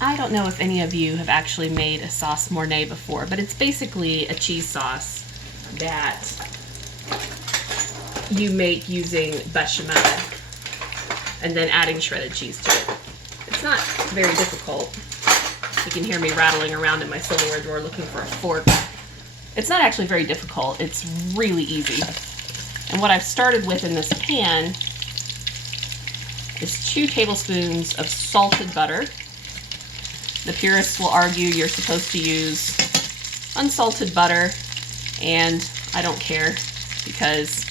I don't know if any of you have actually made a sauce Mornay before, but it's basically a cheese sauce that you make using bechamel and then adding shredded cheese to it. It's not very difficult. You can hear me rattling around in my silverware drawer looking for a fork. It's not actually very difficult. It's really easy. And what I've started with in this pan is 2 tablespoons of salted butter. The purists will argue you're supposed to use unsalted butter, and I don't care because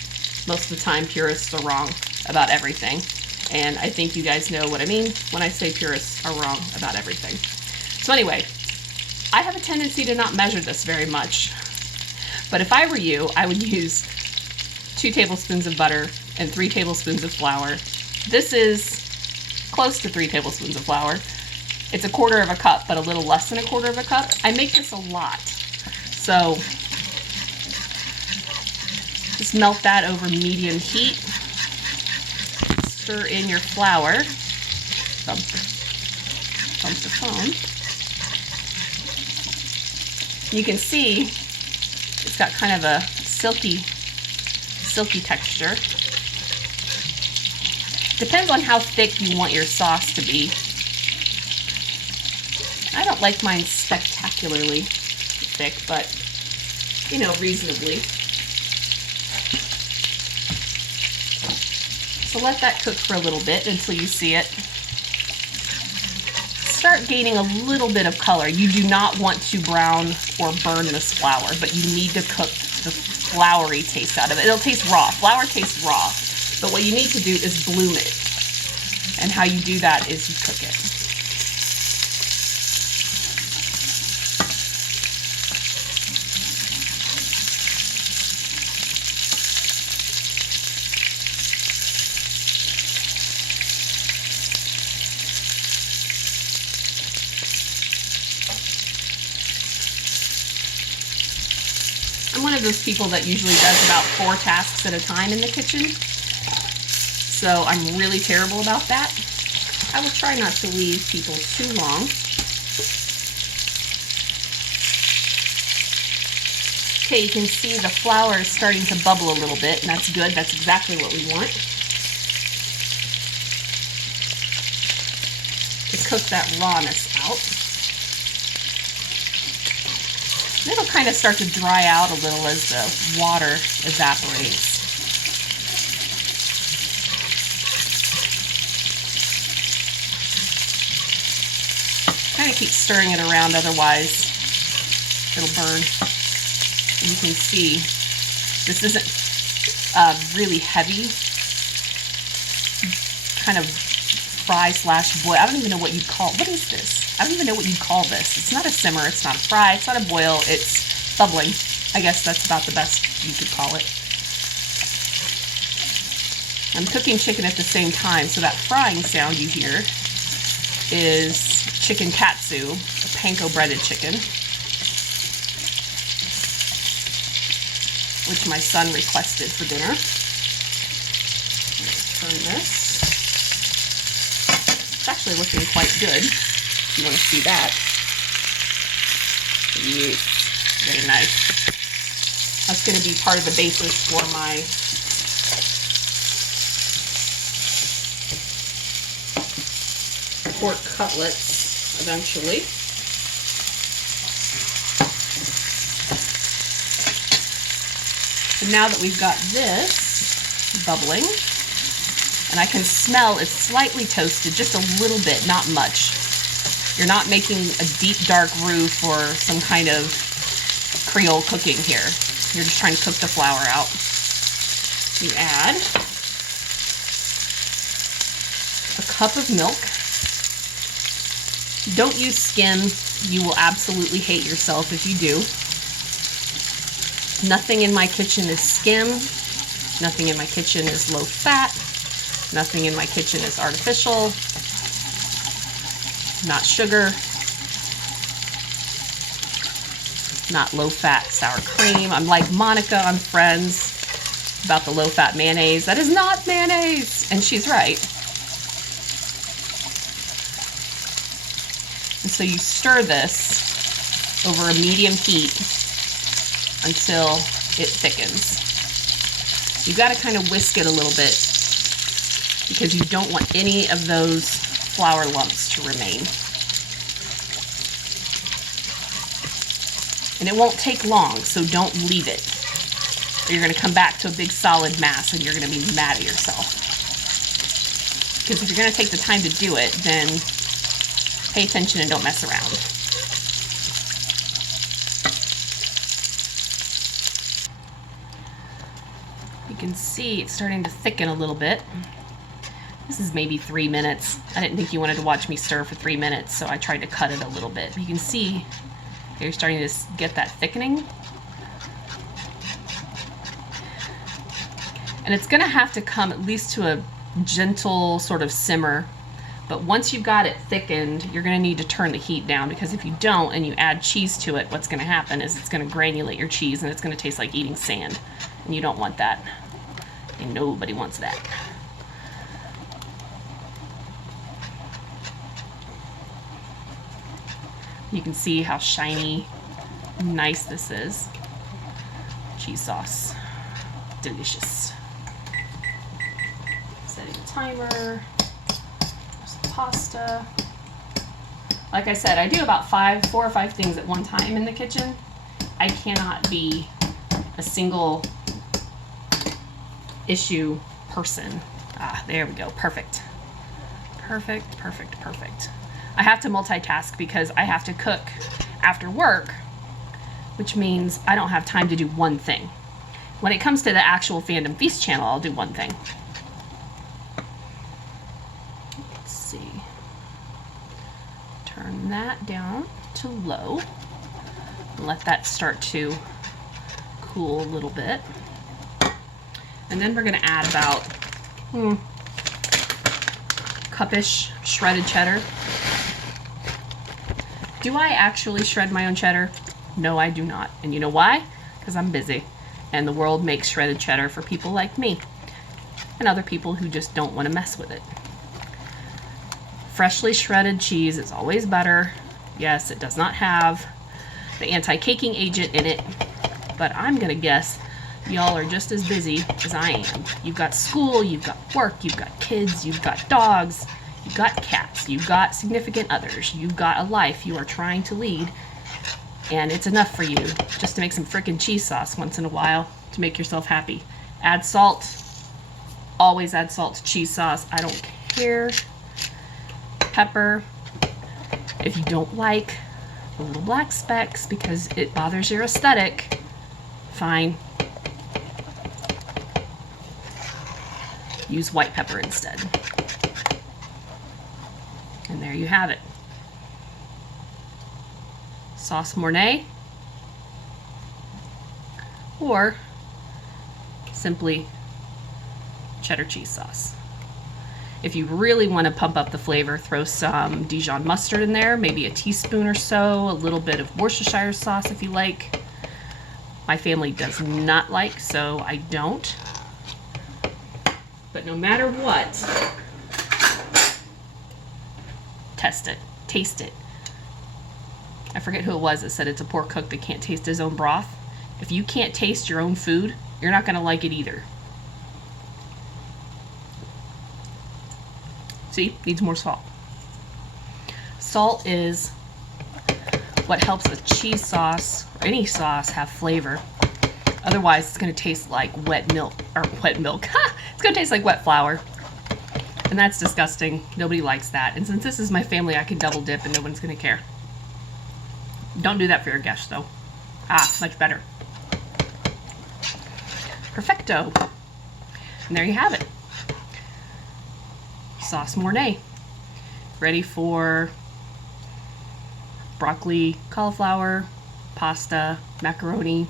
most of the time purists are wrong about everything. And I think you guys know what I mean when I say purists are wrong about everything. So anyway, I have a tendency to not measure this very much. But if I were you, I would use 2 tablespoons of butter and 3 tablespoons of flour. This is close to 3 tablespoons of flour. It's 1/4 cup, but a little less than 1/4 cup. I make this a lot. So just melt that over medium heat. Stir in your flour. Bump the phone. You can see it's got kind of a silky texture. Depends on how thick you want your sauce to be. I don't like mine spectacularly thick, but, you know, reasonably. So let that cook for a little bit until you see it start gaining a little bit of color. You do not want to brown or burn this flour, but you need to cook the floury taste out of it. It'll taste raw. Flour tastes raw, but what you need to do is bloom it. And how you do that is you cook it. I'm one of those people that usually does about 4 tasks at a time in the kitchen, so I'm really terrible about that. I will try not to leave people too long. Okay, you can see the flour is starting to bubble a little bit, and that's good. That's exactly what we want. To cook that rawness out. And it'll kind of start to dry out a little as the water evaporates. Kind of keep stirring it around, otherwise it'll burn. And you can see this isn't really heavy, kind of fry/boil. I don't even know what you'd call, what is this? I don't even know what you'd call this. It's not a simmer, it's not a fry, it's not a boil, it's bubbling. I guess that's about the best you could call it. I'm cooking chicken at the same time, so that frying sound you hear is chicken katsu, panko breaded chicken, which my son requested for dinner. Let's turn this. It's actually looking quite good. If you want to see that. Yes, very nice. That's going to be part of the basis for my pork cutlets eventually. And now that we've got this bubbling, and I can smell it's slightly toasted, just a little bit, not much. You're not making a deep dark roux for some kind of Creole cooking here. You're just trying to cook the flour out. You add a cup of milk. Don't use skim. You will absolutely hate yourself if you do. Nothing in my kitchen is skim. Nothing in my kitchen is low fat. Nothing in my kitchen is artificial. Not sugar. Not low-fat sour cream. I'm like Monica on Friends about the low-fat mayonnaise. That is not mayonnaise! And she's right. And so you stir this over a medium heat until it thickens. You've got to kind of whisk it a little bit because you don't want any of those flour lumps to remain. And it won't take long, so don't leave it. Or you're going to come back to a big solid mass and you're going to be mad at yourself. Because if you're going to take the time to do it, then pay attention and don't mess around. You can see it's starting to thicken a little bit. This is maybe 3 minutes. I didn't think you wanted to watch me stir for 3 minutes, so I tried to cut it a little bit. You can see you're starting to get that thickening. And it's gonna have to come at least to a gentle sort of simmer. But once you've got it thickened, you're gonna need to turn the heat down, because if you don't and you add cheese to it, what's gonna happen is it's gonna granulate your cheese and it's gonna taste like eating sand. And you don't want that. And nobody wants that. You can see how shiny, nice this is. Cheese sauce, delicious. Setting a timer, there's the pasta. Like I said, I do about 4 or 5 things at one time in the kitchen. I cannot be a single issue person. Ah, there we go, perfect. Perfect, perfect, perfect. I have to multitask because I have to cook after work, which means I don't have time to do one thing. When it comes to the actual Fandom Feast channel, I'll do one thing. Let's see. Turn that down to low. Let that start to cool a little bit. And then we're gonna add about cup-ish shredded cheddar. Do I actually shred my own cheddar? No, I do not. And you know why? Because I'm busy. And the world makes shredded cheddar for people like me. And other people who just don't want to mess with it. Freshly shredded cheese is always better. Yes, it does not have the anti-caking agent in it. But I'm going to guess y'all are just as busy as I am. You've got school, you've got work, you've got kids, you've got dogs. You've got cats, you've got significant others, you've got a life you are trying to lead, and it's enough for you just to make some frickin' cheese sauce once in a while to make yourself happy. Add salt. Always add salt to cheese sauce. I don't care. Pepper. If you don't like the little black specks because it bothers your aesthetic, fine. Use white pepper instead. And there you have it. Sauce Mornay, or simply cheddar cheese sauce. If you really want to pump up the flavor, throw some Dijon mustard in there, maybe a teaspoon or so, a little bit of Worcestershire sauce if you like. My family does not like, so I don't. But no matter what, test it, taste it. I forget who it was that said it's a poor cook that can't taste his own broth. If you can't taste your own food, you're not going to like it either. See, needs more salt. Salt is what helps a cheese sauce or any sauce have flavor. Otherwise, it's going to taste like wet milk, or wet milk. It's going to taste like wet flour. And that's disgusting. Nobody likes that. And since this is my family, I can double dip and no one's going to care. Don't do that for your guests, though. Ah, much better. Perfecto. And there you have it. Sauce Mornay. Ready for broccoli, cauliflower, pasta, macaroni,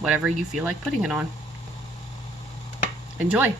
whatever you feel like putting it on. Enjoy.